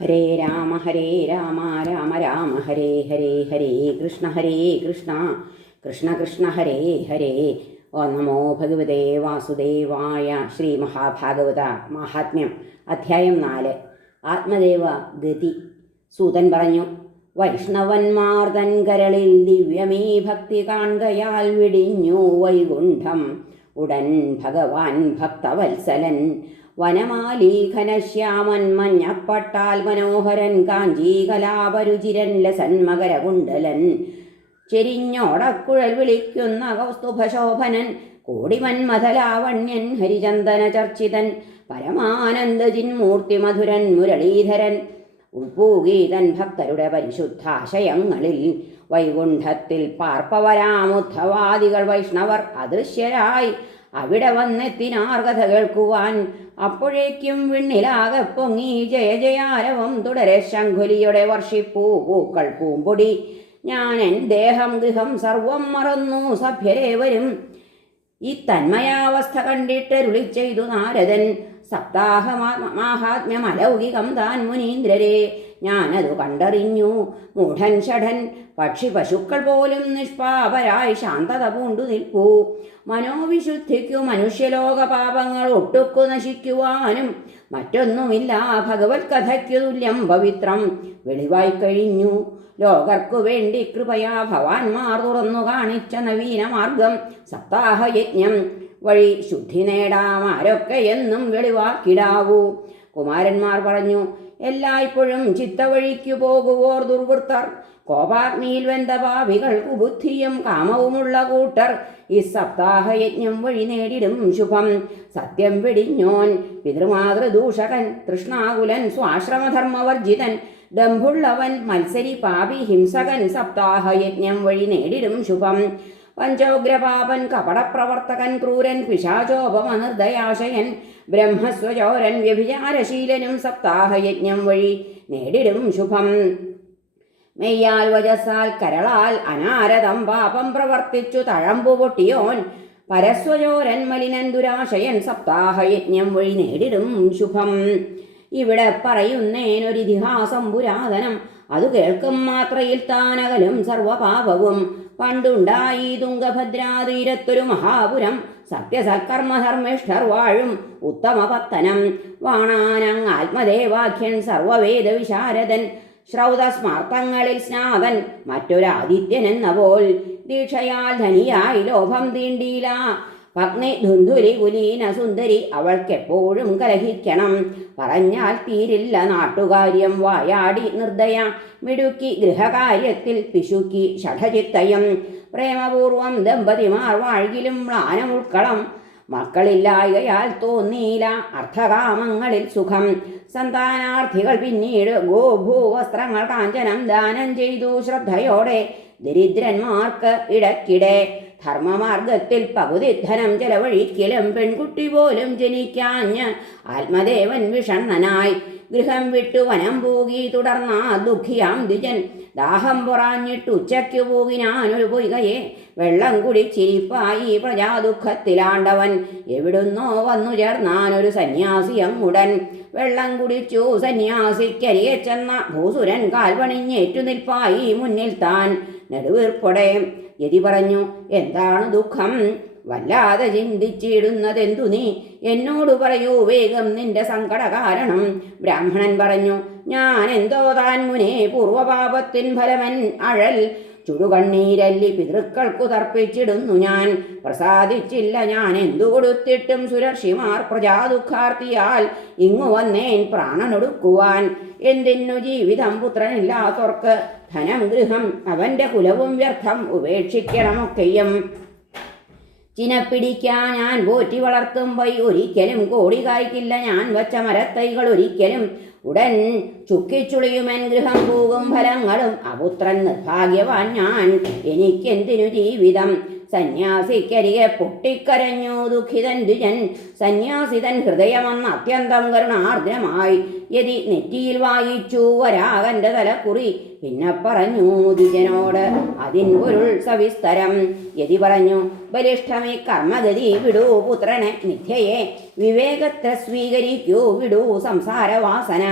ഹരേ രാമ ഹരേ രാമ രാമ രാമ ഹരേ ഹരേ ഹരേ കൃഷ്ണ ഹരേ കൃഷ്ണ കൃഷ്ണ കൃഷ്ണ ഹരേ ഹരേ. ഓ നമോ ഭഗവതേ വാസുദേവായ ശ്രീ മഹാഭാഗവത മഹാത്മ്യം അധ്യായം നാല്. ആത്മദേവ ഗതി. സൂതൻ പറഞ്ഞു വൈഷ്ണവന്മാർ തൻ കരളിൽ ദിവ്യമീ ഭക്തി കാൺകയാൽ വിടിഞ്ഞു വൈകുണ്ഠം. ഉടൻ ഭഗവാൻ ഭക്തവത്സലൻ വനമാലീഘനശ്യാമൻ മഞ്ഞപ്പട്ടാൽ മനോഹരൻ കാഞ്ചീ കലാപരുചിരൻ ലസൻ മകരകുണ്ടലൻ ചെരിഞ്ഞോടക്കുഴൽ വിളിക്കുന്ന കൗസ്തുഭശോഭനൻ കോടിമന്മഥലാവണ്യൻ ഹരിചന്ദന ചർച്ചിതൻ പരമാനന്ദജിന്മൂർത്തി മധുരൻ മുരളീധരൻ. ഉൾപൂഗീതൻ ഭക്തരുടെ പരിശുദ്ധാശയങ്ങളിൽ വൈകുണ്ഠത്തിൽ പാർപ്പവരാമുദ്ധവാദികൾ വൈഷ്ണവർ അദൃശ്യരായി അവിടെ വന്നെത്തിനാർ കഥ കേൾക്കുവാൻ. അപ്പോഴേക്കും വിണ്ണിലാകെ പൊങ്ങി ജയ ജയാരവം തുടരെ ശംഖുലിയുടെ വർഷിപ്പൂ പൂക്കൾ പൂമ്പൊടി. ഞാൻ എൻ ദേഹം ഗൃഹം സർവം മറന്നു സഭ്യരേവരും. ഈ തന്മയാവസ്ഥ കണ്ടിട്ടരുളി ചെയ്തു നാരദൻ. സപ്താഹ മാഹാത്മ്യം അലൗകികം താൻ മുനീന്ദ്രരെ. ഞാനതു കണ്ടറിഞ്ഞു. മൂഢൻ ഷഠൻ പക്ഷി പശുക്കൾ പോലും നിഷ്പാപരായി ശാന്തത പൂണ്ടു നിൽക്കൂ. മനോവിശുദ്ധിക്കു മനുഷ്യലോക പാപങ്ങൾ ഒട്ടുക്കു നശിക്കുവാനും മറ്റൊന്നുമില്ല. ഭഗവത് കഥയ്ക്കു തുല്യം പവിത്രം വെളിവായി കഴിഞ്ഞു. ലോകർക്കു വേണ്ടി കൃപയാ ഭവാൻമാർ തുറന്നു കാണിച്ച നവീന മാർഗം സപ്താഹയജ്ഞം വഴി ശുദ്ധി നേടാം. ആരൊക്കെ എന്നും വെളിവാക്കിടാവൂ. കുമാരന്മാർ പറഞ്ഞു എല്ലായ്പ്പോഴും ചിത്തവഴിക്കു പോകുവോർ ദുർവൃത്തർ. കോപാഗ്നിയിൽ വെന്ത പാവികൾക്കു ബുദ്ധിയും കാമവുമുള്ള കൂട്ടർ. ഈ സപ്താഹയജ്ഞം വഴി നേടിടും ശുഭം. സത്യം വെടിഞ്ഞോൻ പിതൃമാതൃദൂഷകൻ തൃഷ്ണാകുലൻ സ്വാശ്രമധർമ്മവർജിതൻ. ദമ്പുള്ളവൻ മത്സരി പാപി ഹിംസകൻ സപ്താഹയജ്ഞം വഴി നേടിടും ശുഭം. പഞ്ചോഗ്രപാപൻ കപടപ്രവർത്തകൻ ക്രൂരൻ പിശാചോപമനിർദയാശയൻ. ബ്രഹ്മസ്വചോരൻ വ്യഭിചാരശീലനും സപ്താഹയജ്ഞം വഴി നേടിടും ശുഭം. മെയ്യാൽ വജസാൽ കരളാൽ അനാരതം പാപം പ്രവർത്തിച്ചു തഴമ്പു പൊട്ടിയോൻ പരസ്വചോരൻ മലിനൻ ദുരാശയൻ സപ്താഹയജ്ഞം വഴി നേടിടും ശുഭം. ഇവിടെ പറയുന്നേനൊരിതിഹാസം പുരാതനം അത് കേൾക്കും മാത്രയിൽ താനകലും സർവപാപവും. പണ്ടുണ്ടായി തുംഗഭദ്രാതീരത്തൊരു മഹാപുരം സത്യസൽക്കർമ്മധർമ്മിഷ്ഠർ വാഴും ഉത്തമപത്തനം. വാണാനങ് ആത്മദേവാഖ്യൻ സർവവേദ വിശാരദൻ ശ്രൗതസ്മാർത്ഥങ്ങളിൽ സ്നാതൻ മറ്റൊരാദിത്യൻ എന്ന പോൽ ദീക്ഷയാൽ ധനിയായി ലോഭം തീണ്ടീല പത്നി ധുന്ധുരി കുലീന സുന്ദരി അവൾക്കെപ്പോഴും കലഹിക്കണം. പറഞ്ഞാൽ തീരില്ല നാട്ടുകാര്യം. വായാടി നിർദ്ദയ മിടുക്കി ഗൃഹകാര്യത്തിൽ പിശുക്കി ഷഠചിത്തയം പ്രേമപൂർവം ദമ്പതിമാർ വാഴിലും മ്ലാനം ഉൾക്കളം. മക്കളില്ലായകയാൽ തോന്നീല അർത്ഥകാമങ്ങളിൽ സുഖം. സന്താനാർത്ഥികൾ പിന്നീട് ഗോഭൂ വസ്ത്രങ്ങൾ കാഞ്ചനം ദാനം ചെയ്തു. ശ്രദ്ധയോടെ ദരിദ്രന്മാർക്ക് ഇടയ്ക്കിടെ ധർമ്മമാർഗത്തിൽ പകുതി ധനം ചെലവഴിക്കലും പെൺകുട്ടി പോലും ജനിക്കാഞ്ഞ് ആത്മദേവൻ വിഷണ്ണനായി. ഗൃഹം വിട്ടു വനം പോകി തുടർന്ന ദുഃഖിയാം ദ്വിജൻ. ദാഹം പൊറാഞ്ഞിട്ട് ഉച്ചയ്ക്കു പോകിനാനൊരു പൊയ്കയെ. വെള്ളം കുടിച്ചിരിപ്പായി പ്രജാദുഃഖത്തിലാണ്ടവൻ. എവിടുന്നോ വന്നു ചേർന്നാനൊരു സന്യാസി അങ്ങുടൻ. വെള്ളം കുടിച്ചു സന്യാസിക്കരിയെ ചെന്ന ഭൂസുരൻ കാൽവണിഞ്ഞേറ്റു നിൽപ്പായി മുന്നിൽ താൻ. നെടുവീർപ്പൊടെ യതി പറഞ്ഞു എന്താണ് ദുഃഖം? വല്ലാതെ ചിന്തിച്ചിടുന്നതെന്തു നീ? എന്നോട് പറയൂ വേഗം നിന്റെ സങ്കട കാരണം. ബ്രാഹ്മണൻ പറഞ്ഞു ഞാൻ എന്തോ താൻ മുനെ പൂർവപാപത്തിൻ ഫലമൻ അഴൽ. ചുടുകണ്ണീരല്ലി പിതൃക്കൾക്കു തർപ്പിച്ചിടുന്നു ഞാൻ. പ്രസാദിച്ചില്ല ഞാൻ എന്തു കൊടുത്തിട്ടും സുരക്ഷിമാർ പ്രജാദുഃഖാർത്തിയാൽ ഇങ്ങു വന്നേൻ പ്രാണനൊടുക്കുവാൻ. എന്തിനു ജീവിതം പുത്രനില്ലാത്തവർക്ക് ധനം ഗൃഹം അവന്റെ കുലവും വ്യർത്ഥം ഉപേക്ഷിക്കണമൊക്കെയും. ചിനപ്പിടിക്കാൻ ഞാൻ പോറ്റി വളർത്തും വൈ ഒരിക്കലും കോടി കായ്ക്കില്ല. ഞാൻ വച്ച മരത്തൈകൾ ഒരിക്കലും ഉടൻ ചുക്കിച്ചുളിയുമൻ ഗൃഹം പോകും ഫലങ്ങളും. അപുത്രൻ നിർഭാഗ്യവാൻ ഞാൻ എനിക്കെന്തിനു ജീവിതം? സന്യാസിക്കരികെ പൊട്ടിക്കരഞ്ഞു. ദുഃഖിതൻ ദ്വിജൻ സന്യാസിതൻ ഹൃദയമെന്ന് അത്യന്തം കരുണാർദ്രമായി. യതി നെറ്റിയിൽ വായിച്ചു. വരാകന്റെ തലക്കുറി പിന്നെ പറഞ്ഞു ദ്വിജനോട് അതിൻ പൊരുൾ സവിസ്തരം യതി പറഞ്ഞു ബലിഷ്ഠമേ കർമ്മഗതി വിടൂ. പുത്രനെ നിധ്യയെ വിവേകത്തെ സ്വീകരിക്കൂ. വിടൂ സംസാരവാസന.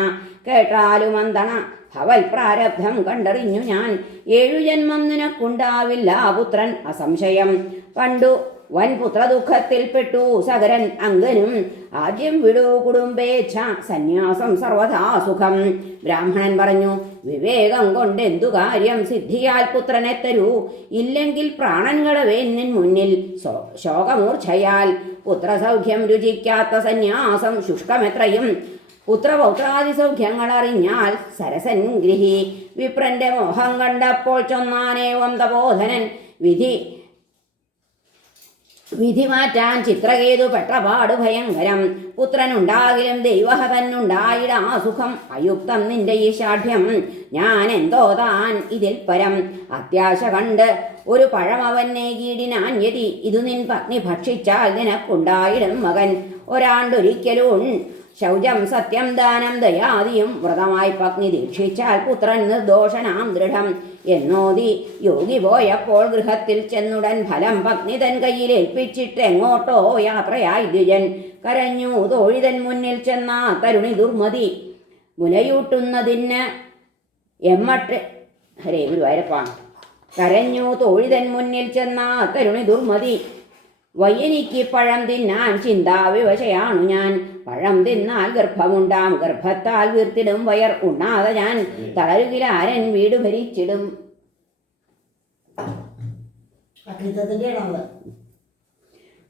കേട്ടാലും അന്തണ ഭവൽ പ്രാരബ്ധം കണ്ടറിഞ്ഞു ഞാൻ. ഏഴു ജന്മം നിനക്കുണ്ടാവില്ല പുത്രൻ. അസംശയം. പണ്ടു വൻ പുത്രദുഃഖത്തിൽപ്പെട്ടു സകരൻ അങ്കനും. ആദ്യം വിടൂ കുടുംബേച്ഛ സന്യാസം സർവഥാ സുഖം. ബ്രാഹ്മണൻ പറഞ്ഞു വിവേകം കൊണ്ടെന്തു കാര്യം സിദ്ധിയാൽ പുത്രനെ തരൂ? ഇല്ലെങ്കിൽ പ്രാണങ്ങളവേ നിൻ മുന്നിൽ ശോകമൂർച്ഛയാൽ. പുത്രസൗഖ്യം രുചിക്കാത്ത സന്യാസം ശുഷ്കമെത്രയും? പുത്രപൗത്രാദി സൗഖ്യങ്ങൾ അറിഞ്ഞാൽ സരസൻ ഗൃഹി വിപ്രന്റെ മോഹം കണ്ടപ്പോൾ ചൊന്നാനേവം തബോധനൻ വിധി വിധി മാറ്റാൻ ചിത്രകേതു പെട്ടപാട് ഭയങ്കരം. പുത്രനുണ്ടാകിലും ദൈവഹതനുണ്ടായിടാ സുഖം. അയുക്തം നിന്റെ ഈ ശാഠ്യം. ഞാൻ എന്തോ താൻ ഇതിൽ പരം. അത്യാശ കണ്ട് ഒരു പഴം അവൻ നേകിയിടിനാൻ യതി ഇതു നിൻ പത്നി ഭക്ഷിച്ചാൽ നിനക്കുണ്ടായിടും മകൻ. ഒരാണ്ടൊരിക്കലും ശൗചം സത്യം ദാനം ദയാദിയും വ്രതമായി പത്നി ദീക്ഷിച്ചാൽ പുത്രൻ നിർദോഷനാം ദൃഢം. എന്നോതി യോഗി പോയപ്പോൾ ഗൃഹത്തിൽ ചെന്നുടൻ ഫലം പത്നി തൻ കയ്യിൽ ഏൽപ്പിച്ചിട്ട് എങ്ങോട്ടോ യാത്രയായി ദ്വിജൻ. കരഞ്ഞു തോഴിതൻ മുന്നിൽ ചെന്ന തരുണി ദുർമതി. മുലയൂട്ടുന്നതിന് എമ്മട്ട് ഹരേ ഗുരുവായൂരപ്പ. കരഞ്ഞു തോഴിതൻ മുന്നിൽ ചെന്ന തരുണി ദുർമതി. വയ്യനിക്ക് പഴം തിന്നാൻ ചിന്താവിവശയാണു ഞാൻ. പഴം തിന്നാൽ ഗർഭമുണ്ടാം. ഗർഭത്താൽ വീർത്തിടും വയർ. ഉണ്ണാതെ ഞാൻ തളരുകിലാരൻ വീട് ഭരിച്ചിടും.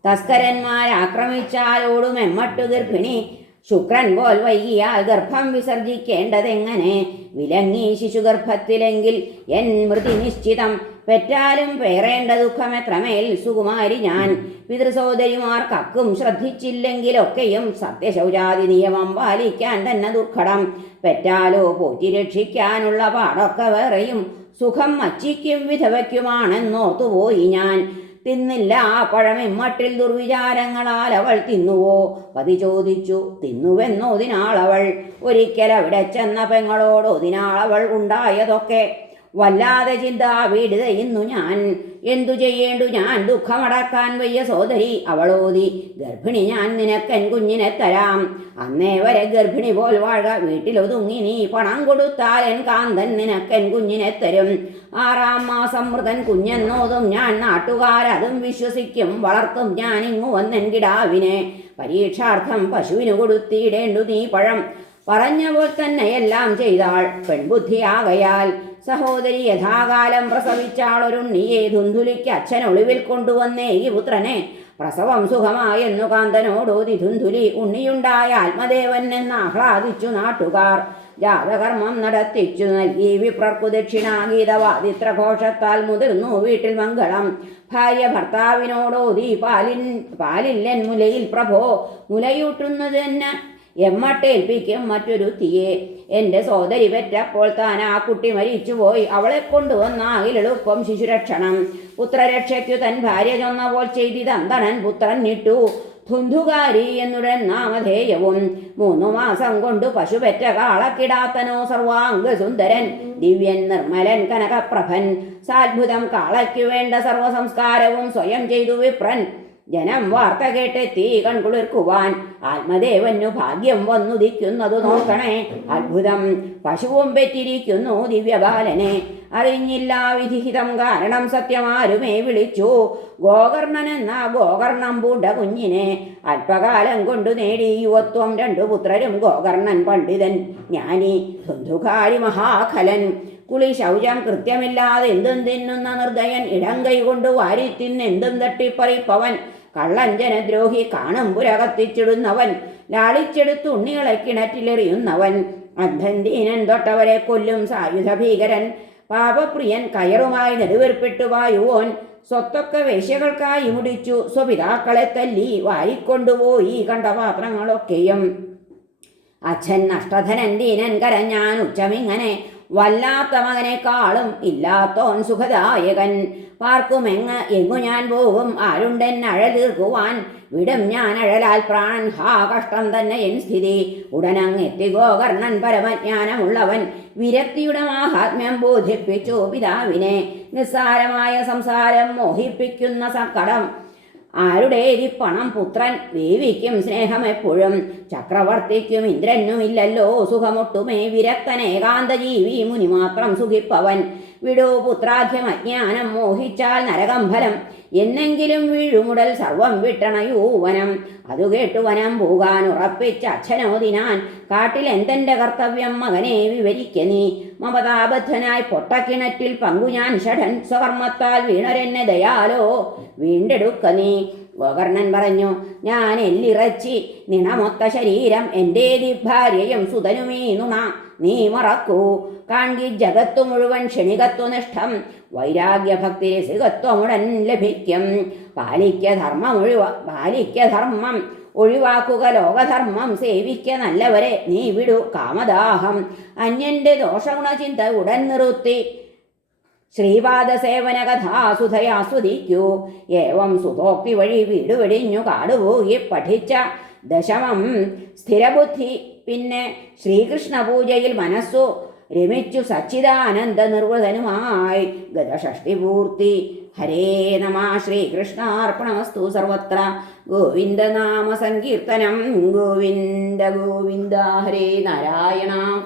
തസ്കരന്മാർ ആക്രമിച്ചാലോടും എമ്മട്ടു ഗർഭിണി. ശുക്രൻ പോൽ വൈകിയാൽ ഗർഭം വിസർജിക്കേണ്ടതെങ്ങനെ? വിലങ്ങി ശിശുഗർഭത്തിലെങ്കിൽ എൻ മൃതി നിശ്ചിതം. പെറ്റാലും പേറേണ്ട ദുഃഖമെത്രമേൽ സുകുമാരി ഞാൻ. പിതൃസോദരിമാർ കക്കും ശ്രദ്ധിച്ചില്ലെങ്കിലൊക്കെയും സത്യശൗചാതി നിയമം പാലിക്കാൻ തന്നെ ദുർഘടം. പെറ്റാലോ പോറ്റി രക്ഷിക്കാനുള്ള പാടൊക്കെ വേറെയും സുഖം അച്ചിക്കും വിധവയ്ക്കുമാണെന്നോർത്തുപോയി ഞാൻ. തിന്നില്ല ആ പഴമെമ്മട്ടിൽ ദുർവിചാരങ്ങളാൽ അവൾ തിന്നുവോ? പതി ചോദിച്ചു തിന്നുവെന്നോതിനാളവൾ ഒരിക്കൽ അവിടെ ചെന്ന പെങ്ങളോടോതിനാളവൾ ഉണ്ടായതൊക്കെ വല്ലാതെ ചിന്ത വീട് തയ്യുന്നു ഞാൻ. എന്തു ചെയ്യേണ്ടു ഞാൻ? ദുഃഖമടക്കാൻ വയ്യ സോദരി. അവളോതി ഗർഭിണി ഞാൻ നിനക്കൻ കുഞ്ഞിനെ തരാം. അന്നേ വരെ ഗർഭിണി പോൽ വാഴ വീട്ടിലൊതുങ്ങി നീ പണം കൊടുത്താൽ എൻ കാന്തൻ നിനക്കൻ കുഞ്ഞിനെ തരും. ആറാം മാസം മൃതൻ കുഞ്ഞെന്നോതും ഞാൻ നാട്ടുകാരതും വിശ്വസിക്കും. വളർത്തും ഞാൻ ഇങ്ങു വന്നെൻ കിടാവിനെ. പരീക്ഷാർത്ഥം പശുവിന് കൊടുത്തിടേണ്ടു നീ പഴം. പറഞ്ഞ പോൽ തന്നെ എല്ലാം ചെയ്താൾ പെൺബുദ്ധിയാകയാൽ. സഹോദരി യഥാകാലം പ്രസവിച്ചാളൊരുണ്ണിയെ ധുന്ധുലിക്ക് അച്ഛൻ ഒളിവിൽ കൊണ്ടുവന്നേ ഈ പുത്രനെ. പ്രസവം സുഖമായെന്നു കാന്തനോടോതി ധുന്ധുലി ഉണ്ണിയുണ്ടായ ആത്മദേവൻ എന്ന് ആഹ്ലാദിച്ചു നാട്ടുകാർ. ജാതകർമ്മം നടത്തിച്ചു നൽകി വിപ്രർക്കു ദക്ഷിണാഗീതവാദിത്രഘോഷത്താൽ മുതിർന്നു വീട്ടിൽ മംഗളം. ഭാര്യ ഭർത്താവിനോടോതി പാലിൻ പാലില്ലൻ മുലയിൽ പ്രഭോ മുലയൂട്ടുന്നത് തന്നെ എമ്മട്ടേൽപ്പിക്കും മറ്റൊരു തീയെ. എന്റെ സോദരി പെറ്റപ്പോൾ താൻ ആ കുട്ടി മരിച്ചുപോയി. അവളെ കൊണ്ടുവന്നാകിലെളുപ്പം ശിശുരക്ഷണം. പുത്രരക്ഷയ്ക്കു തൻ ഭാര്യ ചൊന്നപോൽ ചെയ്തിതന്തണൻ പുത്രൻ ഇട്ടു. ധുന്ധുകാരി എന്നുടൻ നാമധേയവും. മൂന്നു മാസം കൊണ്ട് പശു പെറ്റ കാളക്കിടാത്തനോ സർവാംഗസുന്ദരൻ. ദിവ്യൻ നിർമ്മലൻ കനകപ്രഭൻ. സാത്ഭുതം കാളയ്ക്കു വേണ്ട സർവസംസ്കാരവും സ്വയം ചെയ്തു വിപ്രൻ. ജനം വാർത്ത കേട്ട് തീ കൺകുളിർക്കുവാൻ ആത്മദേവനു ഭാഗ്യം വന്നുദിക്കുന്നതു നോക്കണേ. അത്ഭുതം. പശുവും പെറ്റിരിക്കുന്നു ദിവ്യബാലനെ. അറിഞ്ഞില്ല വിധിഹിതം കാരണം സത്യമാരുമേ വിളിച്ചു. ഗോകർണൻ എന്ന ഗോകർണം പൂണ്ട കുഞ്ഞിനെ അല്പകാലം കൊണ്ടു നേടി. യുവത്വം രണ്ടു പുത്രരും ഗോകർണൻ പണ്ഡിതൻ. ജ്ഞാനി ബന്ധുകാരി മഹാഖലൻ. കുളി ശൗചം കൃത്യമില്ലാതെ എന്തും തിന്നുന്ന നിർദ്ദയൻ ഇടം കൈ കൊണ്ട് വാരി തിന്നെന്തും തട്ടിപ്പറിപ്പവൻ. കള്ളൻ ദ്രോഹി കാണും പുരകത്തിച്ചിടുന്നവൻ ലാളിച്ചെടുത്ത് ഉണ്ണികളെ കിണറ്റിലെറിയുന്നവൻ. അന്ധന്തീനൻ തൊട്ടവരെ കൊല്ലും സായുധ ഭീകരൻ പാപപ്രിയൻ കയറുമായി നെടുവേർപ്പെട്ടു വായുവോൻ. സ്വത്തൊക്കെ വേശ്യകൾക്കായി മുടിച്ചു. സ്വപിതാക്കളെ തല്ലി വാരിക്കൊണ്ടുപോയി കണ്ട പാത്രങ്ങളൊക്കെയും. അച്ഛൻ നഷ്ടധനൻ ദീനൻ കരഞ്ഞാൻ ഉച്ചമിങ്ങനെ വല്ലാത്ത മകനേക്കാളും ഇല്ലാത്തോൻ സുഖദായകൻ. പാർക്കുമെങ്ങ് എങ്ങു ഞാൻ പോകും ആരുണ്ടെൻ അഴൽ തീർക്കുവാൻ വിടും ഞാൻ അഴലാൽ പ്രാണൻ. ഹാ കഷ്ടം തന്നെ എൻ സ്ഥിതി. ഉടനങ്ങെത്തി ഗോകർണൻ പരമജ്ഞാനമുള്ളവൻ. വിരക്തിയുടെ മാഹാത്മ്യം ബോധിപ്പിച്ചു പിതാവിനെ. നിസ്സാരമായ സംസാരം മോഹിപ്പിക്കുന്ന സക്കടം ആരുടെ പണം പുത്രൻ ദേവിക്കും സ്നേഹമെപ്പോഴും. ചക്രവർത്തിക്കും ഇന്ദ്രനുമില്ലല്ലോ. സുഖമൊട്ടുമേ വിരക്തൻ ഏകാന്ത ജീവി മുനി മാത്രം സുഖിപ്പവൻ. വിടൂ പുത്രാഖ്യം അജ്ഞാനം മോഹിച്ചാൽ നരകം ഫലം എന്നെങ്കിലും വീഴുമുടൽ സർവം വിട്ടണയൂവനം അതു കേട്ടു വനം പോകാൻ ഉറപ്പിച്ച അച്ഛനോദിനാൻ കാട്ടിൽ എന്തെന്റെ കർത്തവ്യം മകനെ വിവരിക്ക നീ. മമതാബദ്ധനായി പൊട്ടക്കിണറ്റിൽ പങ്കു ഞാൻ ഷഠൻ സ്വകർമ്മത്താൽ വീണരെന്നെ ദയാലോ വീണ്ടെടുക്ക നീ. ഗോകർണൻ പറഞ്ഞു ഞാൻ എല്ലിറച്ചി നിണമൊത്ത ശരീരം എന്റേതി ഭാര്യയും സുതനുമീ നുണ. നീ മറക്കൂ. കാൺകി ജഗത്തു മുഴുവൻ ക്ഷണികത്വനിഷ്ഠം വൈരാഗ്യഭക്തി രസികത്വമുടൻ ലഭിക്കും. പാലിക്ക ധർമ്മം ഒഴിവ പാലിക്ക ധർമ്മം ഒഴിവാക്കുക. ലോകധർമ്മം സേവിക്ക നല്ലവരെ നീ വിടു കാമദാഹം. അന്യന്റെ ദോഷഗുണചിന്ത ഉടൻ നിർത്തി. ശ്രീപാദസേവന കഥാസുധയാസ്വദിക്കൂ ഏവം സുതോക്തി വഴി വീടുവെടിഞ്ഞു കാടുപോയി പഠിച്ച ദശമം സ്ഥിരബുദ്ധി. പിന്നെ ശ്രീകൃഷ്ണ പൂജയിൽ മനസ്സു രമിച്ചു സച്ചിദാനന്ദ നിർവൃതനുമായി ഗതഷഷ്ടി പൂർത്തി ഹരേ നമ ശ്രീകൃഷ്ണാർപ്പണമസ്തു സർവത്ര. ഗോവിന്ദനാമ സങ്കീർത്തനം. ഗോവിന്ദ ഗോവിന്ദ. ഹരേ നാരായണ.